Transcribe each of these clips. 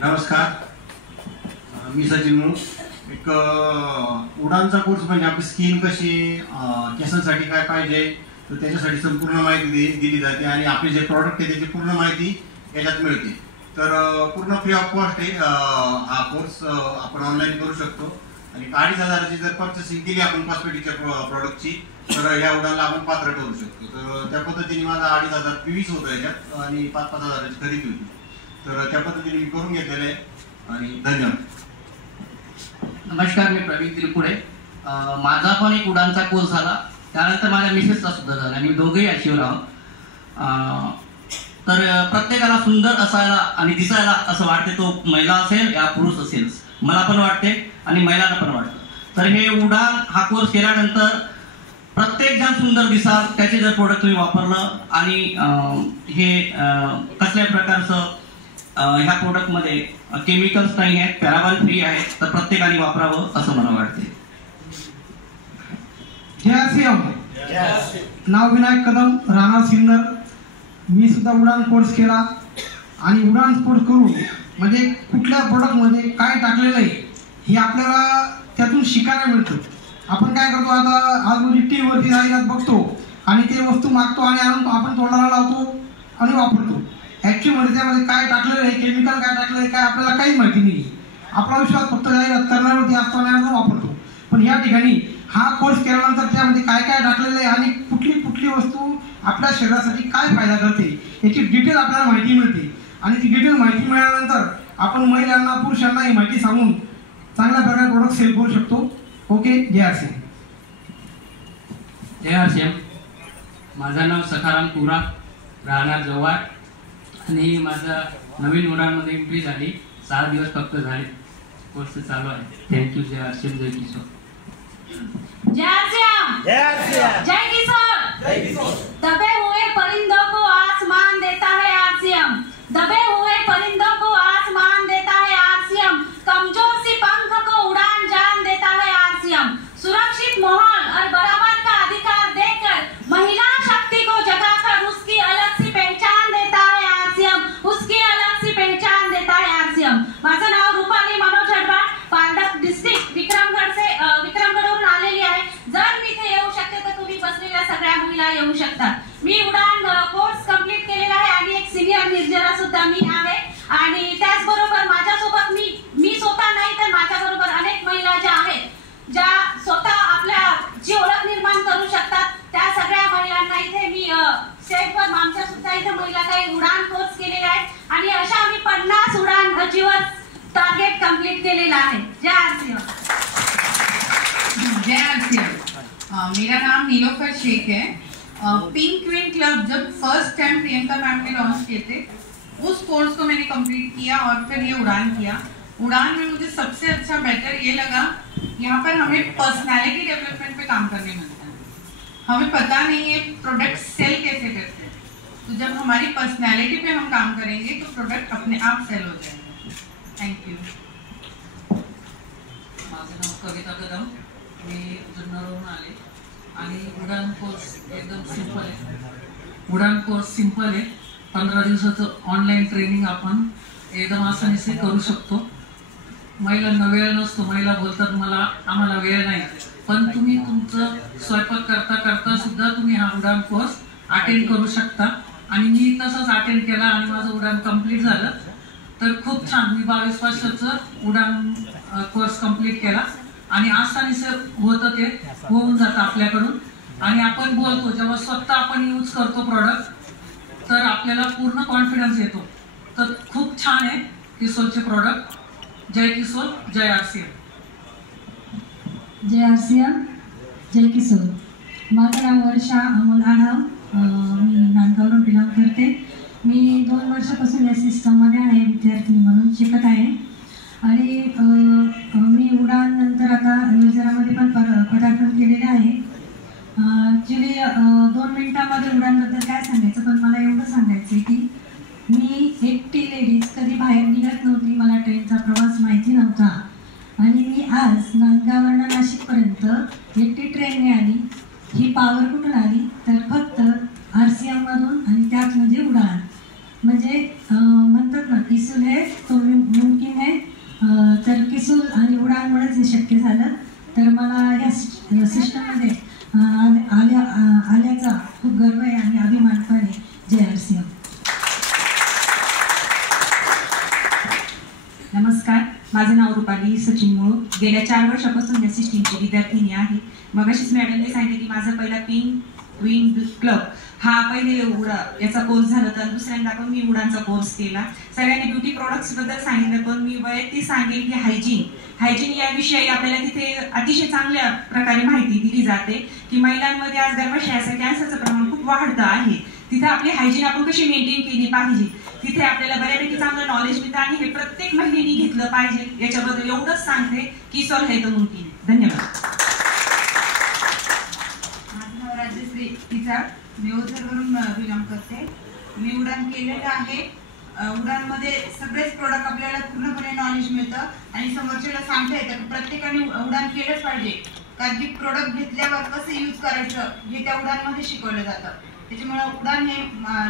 नमस्कार, मी सचिन मुळ. एक उडानचा कोर्स म्हणजे आपली स्किन कशी, केसांसाठी काय पाहिजे तर त्याच्यासाठी संपूर्ण माहिती दिली जाते आणि आपले जे प्रॉडक्ट आहे त्याची पूर्ण माहिती याच्यात मिळते. तर पूर्ण फ्री ऑफ कॉस्ट आहे. हा कोर्स आपण ऑनलाईन करू शकतो आणि 2,500ची जर पर्चेसिंग केली आपण कॉस्मेटिकच्या प्रॉडक्टची तर या उडानला आपण पात्र ठरू शकतो. तर त्या पद्धतीने माझा 2,500 फीस होतो याच्यात आणि 5,000-5,000ची खरेदी होती. तर त्या पद्धतीने मी करून घेतलेलं आहे आणि धन्यवाद. नमस्कार, मी प्रवीण त्रिपुरे. माझा पण एक उडानचा कोर्स झाला, त्यानंतर माझ्या मिसेसचा सुद्धा झाला. मी दोघेही अचिव्हर आहोत. तर प्रत्येकाला सुंदर असायला आणि दिसायला असं वाटते, तो महिला असेल या पुरुष असेल. मला पण वाटते आणि महिलांना पण वाटतं. तर हे उडान हा कोर्स केल्यानंतर प्रत्येक जण सुंदर दिसाल त्याचे जर प्रोडक्ट तुम्ही वापरलं आणि हे कसल्याही प्रकारचं ह्या प्रोडक्टमध्ये केमिकल्स नाही आहेत, पॅराबन फ्री आहेत, तर प्रत्येकाने वापरावं असं मला वाटते. जय श्रीराम. नाव विनायक कदम, राहणार सिन्नर. मी सुद्धा उडान कोर्स केला आणि उडान कोर्स करून म्हणजे कुठल्या प्रोडक्टमध्ये काय टाकलेलं आहे हे आपल्याला त्यातून शिकायला मिळतं. आपण काय करतो, आता आज रोजी टी वरती जाहिरात बघतो आणि ते वस्तू मागतो आणि आणून आपण तोंडाला लावतो आणि वापरतो. ॲक्च्युअली त्यामध्ये काय टाकलेलं आहे, केमिकल काय टाकलं आहे, काय आपल्याला काहीच माहिती नाही. आपला विश्वास फक्त जाहिरात करण्यावरती असतो आणि आपण वापरतो. पण या ठिकाणी हा कोर्स केल्यानंतर त्यामध्ये काय काय टाकलेलं आहे आणि कुठली कुठली वस्तू आपल्या शरीरासाठी काय फायदा करते याची डिटेल आपल्याला माहिती मिळते. आणि ती डिटेल माहिती मिळाल्यानंतर आपण महिलांना पुरुषांना ही माहिती सांगून चांगल्या प्रकारे प्रोडक्ट सेल करू शकतो. ओके. जय आरसीएम. जय आरसीएम. माझं नाव सखाराम पुरा, राहणार जव्हार आणि माझं नवीन उडानमध्ये एंट्री झाली. 6 दिवस फक्त झाले, कोर्स चालू आहे. थँक्यू. जय आरसीएम. जय किशोर. जय आरसीएम. जय आरसीएम. जय किशोर. जय किशोर. दबे हुए परिंदों को आसमान देता है आरसीएम. दबे हुए परिंदों को आसमान देता है आरसीएम. कमजोर सी पंख को उड़ान जान देता है आरसीएम. सुरक्षित माहौल और बराबर का अधिकार देकर महिला शक्ति को जगाकर उसकी अलग सी पहचान देता है आरसीएम. उसकी अलग सी पहचान देता है आरसीएम. माझं नाव रुपाली मनोज हडबाळ, पारडक डिस्ट्रिक्ट विक्रमगडवरून आलेली आहे. जर मी इथे येऊ शकते तर तुम्ही बसलेल्या सगळ्या महिला येऊ शकतात. मी उडान कोर्स कंप्लीट केलेला आहे आणि एक सिनियर निर्जरा सुद्धा मी आहे. आणि त्याचबरोबर माझ्यासोबत मी स्वतः नाही तर माझ्याबरोबर अनेक महिला ज्या आहेत, ज्या स्वतः आपल्याची ओळख निर्माण करू शकतात, त्या सगळ्या महिलांना इथे मी स्टेजवर आमच्या सुद्धा इथे महिला काही उडान कोर्स केलेले आहेत आणि अशा आम्ही 50 उडान अचीवर्स टारगेट कंप्लीट केलेला आहे. जय आरसीएम. जय आरसीएम. मेरा नाम नीलोफर शेख है. पिंक क्वीन क्लब जब फर्स्ट टाइम प्रियंका मैम ने लॉन्च किए थे, उस कोर्स को मैंने कंप्लीट किया और फिर ये उड़ान किया. उड़ान में मुझे सबसे अच्छा बेटर ये लगा, यहाँ पर हमें पर्सनालिटी डेवलपमेंट पे काम करने मिलता है. हमें पता नहीं है प्रोडक्ट सेल कैसे करते हैं, तो जब हमारी पर्सनालिटी पे हम काम करेंगे तो प्रोडक्ट अपने आप सेल हो जाएगा. Thank you. माझं नाव कविता कदम, मी जुन्नरवरून आले आणि उडान कोर्स एकदम सिंपल आहे. उडान कोर्स सिंपल आहे. 15 दिवसाचं ऑनलाईन ट्रेनिंग आपण एकदम आसानीसे करू शकतो. महिलांना वेळ नसतो, महिला बोलतात आम्हाला वेळ नाही, पण तुम्ही तुमचं स्वयंपाक करता करता सुद्धा तुम्ही हा उडान कोर्स अटेंड करू शकता. आणि मी तसंच अटेंड केला आणि माझं उडान कंप्लीट झालं. तर खूप छान. मी 22 वर्षाचं उडान कोर्स कंप्लीट केला आणि आसानीसे होतं, ते होऊन जातं आपल्याकडून. आणि आपण बोलतो जेव्हा स्वतः आपण यूज करतो प्रोडक्ट तर आपल्याला पूर्ण कॉन्फिडन्स येतो. तर खूप छान आहे किशोरचे प्रोडक्ट. जय किशोर. जय आरसीएम. जय आरसीएम. जय किशोर. माझं नाव वर्षा अमोल आढाव, मी नांदगावरून बिलॉंग करते. मी 2 वर्षापासून या सिस्टममध्ये आहे, विद्यार्थी म्हणून शिकत आहे. आणि मी उडान नंतर आता निर्जरामध्ये पण पदार्पण केलेले आहे. ॲक्च्युली 2 मिनिटांमध्ये उडानबद्दल काय सांगायचं, पण मला एवढं सांगायचं आहे की मी एकटी लेडीज कधी बाहेर निघत नव्हती. मला ट्रेनचा प्रवास माहिती नव्हता आणि मी आज नांदगाववरून नाशिकपर्यंत एकटी ट्रेनने आली. ही पावर कुठून आली तर फक्त आरसीएममधून आणि त्यात म्हणजे उडान. म्हणजे म्हणतात ना की सुले तुम्ही उडानमुळेच हे शक्य झालं. तर मला या सिस्टममध्ये आल्याचा खूप गर्व आहे आणि अभिमान पण आहे. जय RCM. नमस्कार, माझं नाव रुपाली सचिन मूळ. गेल्या 4 वर्षापासून या सिस्टीमची विद्यार्थिनी आहे. मगाशीच मॅडमने सांगितलं की माझा पहिला पिंक क्वीन क्लब हा पहिले याचा कोर्स झाला, तर दुसऱ्यांदा पण मी उडानचा कोर्स केला. सगळ्यांनी ब्युटी प्रोडक्ट्स बद्दल सांगितलं, पण मी वैयक्तिक सांगेल की हायजीन याविषयी आपल्याला तिथे अतिशय चांगल्या प्रकारे माहिती दिली जाते की महिलांमध्ये आज गर्भाशयाचं कॅन्सरचं प्रमाण खूप वाढतं आहे. तिथे आपली हायजीन आपण कशी मेंटेन केली पाहिजे, तिथे आपल्याला बऱ्यापैकी चांगलं नॉलेज मिळतं आणि हे प्रत्येक महिलेने घेतलं पाहिजे. याच्याबद्दल एवढंच सांगते की सर हे तर मुमकिन. धन्यवाद. माझं नाव राजश्री तिचा, मी ओझरवरून बिलॉंग करते. मी उडान केलेलं आहे. उडानमध्ये सगळेच प्रोडक्ट आपल्याला पूर्णपणे नॉलेज मिळतं आणि समोरच्याला सांगता येतं की प्रत्येकाने उडान केलंच पाहिजे, कारण की प्रोडक्ट घेतल्यावर कसं यूज करायचं हे त्या उडानमध्ये शिकवलं जातं. त्याच्यामुळे उडान हे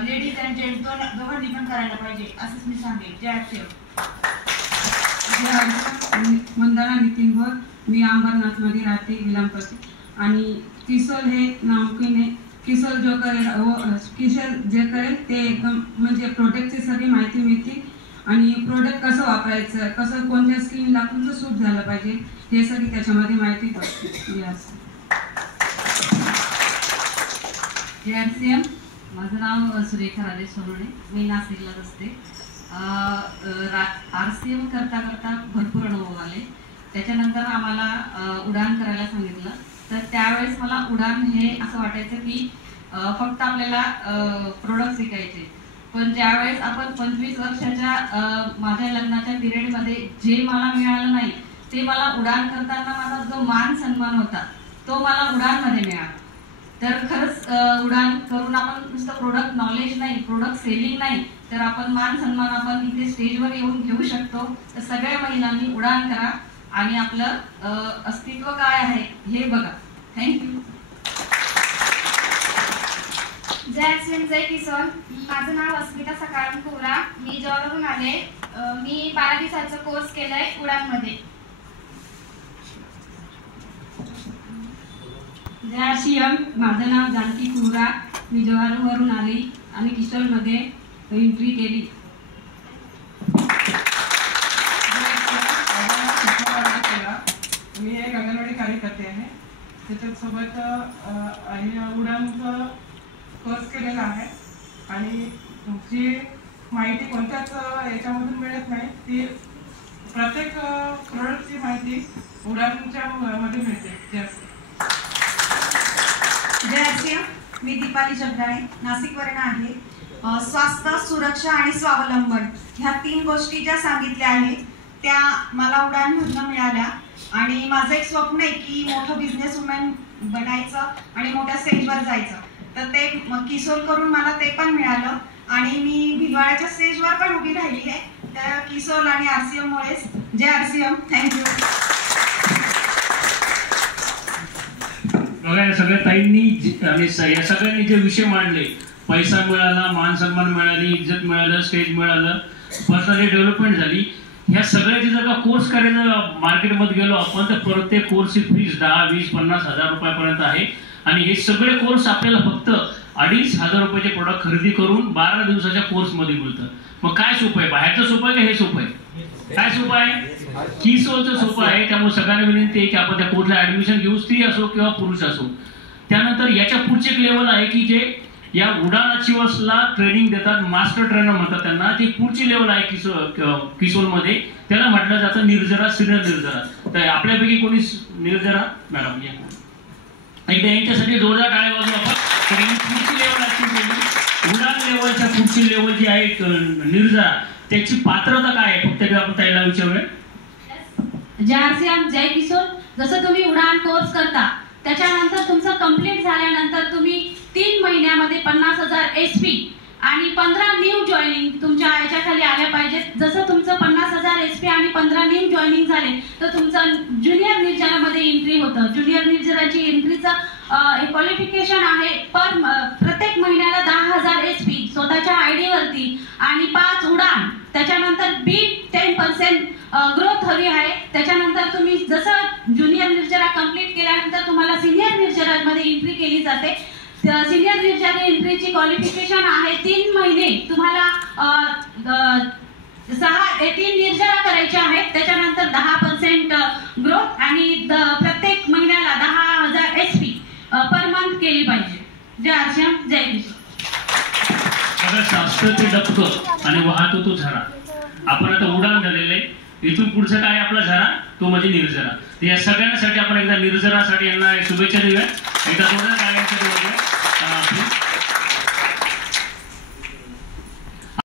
लेडीज आणि जेंट्स दोघांनी पण करायला पाहिजे असंच मी सांगेन. जय RCM. वंदना नितीन भोर, मी अंबरनाथमध्ये राहते, विलंब करते. आणि किशोर हे नामकीन आहे. किशोर जो करेल किशोर जे करेल ते एकदम म्हणजे प्रोडक्टची सगळी माहिती मिळते आणि प्रोडक्ट कसं वापरायचं, कसं कोणत्या स्किनला कोणतं सूट झालं पाहिजे हे सगळी त्याच्यामध्ये माहिती पडते. जय RCM. माझं नाव सुरेखा राजेश सोनवणे, मी नाशिकला असते. RCM करता करता भरपूर अनुभव आले. त्याच्यानंतर आम्हाला उडान करायला सांगितलं, तर त्यावेळेस मला उडान हे असं वाटायचं की फक्त आपल्याला प्रोडक्ट शिकायचे. पण ज्यावेळेस आपण 25 वर्षाच्या माझ्या लग्नाच्या पिरियडमध्ये जे मला मिळालं नाही ते मला उडान करताना माझा जो मान सन्मान होता तो मला उडानमध्ये मिळाला. तर खरंच उडान करून आपण नुसतं प्रोडक्ट नॉलेज नाही, प्रोडक्ट सेलिंग नाही, तर आपण मान सन्मान आपण इथे स्टेजवर येऊन घेऊ शकतो. तर सगळ्या महिलांनी उडान करा आणि आपलं अस्तित्व काय आहे हे बघा. थँक्यू. जय RCM, जय किशोर. माझं नाव अस्मिता सकाराम कोरा, मी जॉबवरून आले. मी 12 दिवसाचा कोर्स केलाय उडानमध्ये. जय RCM. माझं नाव जानकी कुरा, मी जवाहरवरून आली आणि किशोरमध्ये एंट्री केली. मी एक अंगणवाडी कार्यकर्ते आहे. त्याच्यासोबत उडानचा कोर्स केलेला आहे आणि जी माहिती कोणत्याच याच्यामधून मिळत नाही ती प्रत्येक प्रोडक्टची माहिती उडानच्या मध्ये मिळते. जय RCM. मी दीपाली जगदाळे, नाशिकवरून आहे. स्वास्थ्य, सुरक्षा आणि स्वावलंबन ह्या 3 गोष्टी ज्या सांगितल्या आहेत त्या मला उडानमधून मिळाल्या आणि माझं एक स्वप्न आहे की मोठं बिझनेस वुमॅन बनायचं आणि मोठ्या स्टेजवर जायचं. तर ते किशोर करून मला ते पण मिळालं आणि मी भिलवाड्याच्या स्टेजवर पण उभी राहिली आहे त्या किशोर आणि RCM मुळेच. जय RCM. थँक्यू. बघा, या सगळ्या ताईंनी आणि या सगळ्यांनी जे विषय मांडले, पैसा मिळाला, मान सन्मान मिळाली, इज्जत मिळालं, स्टेज मिळालं, पर्सनॅलिटी डेव्हलपमेंट झाली, ह्या सगळ्याचे जर का कोर्स करायला मार्केटमध्ये गेलो आपण तर प्रत्येक कोर्सची फीस 10, 20, 50 हजार रुपयापर्यंत आहे. आणि हे सगळे कोर्स आपल्याला फक्त 2,500 रुपयाचे प्रोडक्ट खरेदी करून 12 दिवसाच्या कोर्समध्ये मिळतं. मग काय सोपं आहे? बाहेरचं सोपं आहे का हे सोपं आहे? काय सोपं आहे? किशोरचं सोपं आहे. त्यामुळे सगळ्यांना विनंती आहे की आपण त्या कोर्सला ऍडमिशन घेऊ, स्त्री असो किंवा पुरुष असो. त्यानंतर याच्या पुढचे एक लेवल आहे की जे या उडान अचिव्हर्सला ट्रेनिंग देतात, मास्टर ट्रेनर म्हणतात त्यांना. ती पुढची लेवल आहे किशोरमध्ये, त्याला म्हटलं जातं निर्जरा, सिनियर निर्जरा. तर आपल्यापैकी कोणी निर्जरा? मॅडम या एकदा यांच्यासाठी जोरदार टाळ्या वाजवू आपण. तर ही पुढची लेवल अचीव्ह उडान लेवलच्या पुढची लेवल जी आहे निर्जरा, त्याची पात्रता काय आहे फक्त आपण ताईला विचारूया. जय RCM, जय किशोर. जसं तुम्ही उडान कोर्स करता त्याच्यानंतर तुमचं कंप्लीट झाल्यानंतर तुम्ही 3 महिन्यामध्ये 50,000 SP आणि 15 न्यू जॉईनिंग तुमच्या याच्याखाली आल्या पाहिजेत. जसं तुमचं 50,000 SP आणि 15 न्यू जॉईनिंग झाले तर तुमचं ज्युनियर निर्जरामध्ये एंट्री होतं. ज्युनियर निर्जराची एंट्रीचं क्वालिफिकेशन आहे प्रत्येक महिन्याला 10,000 SP स्वतःच्या ID वरती आणि 5 उडान, त्याच्यानंतर B 10% ग्रोथ ग्रोथ हवी आहे. त्याच्यानंतर तुम्ही जसं ज्युनियर निर्जरा कंप्लीट केल्यानंतर तुम्हाला सिनियर निर्जरामध्ये एंट्री केली जाते. सिनियर निर्जरा एंट्रीची क्वालिफिकेशन आहे 3 महिने तुम्हाला 3 निर्जरा करायच्या आहेत. त्याच्यानंतर 10% ग्रोथ आणि प्रत्येक महिन्याला 10,000 HP पर मंथ केली पाहिजे. जय आरसीएम, जय किशोर. सगळं शास्त्र ते डबकं आणि वाहतो तो झरा. आपण आता उडान झालेले, इथून पुढचं काय आपला झरा तो म्हणजे निर्जरा. या सगळ्यांसाठी आपण एकदा निर्जरासाठी यांना शुभेच्छा देऊया. एकदा थोडं काय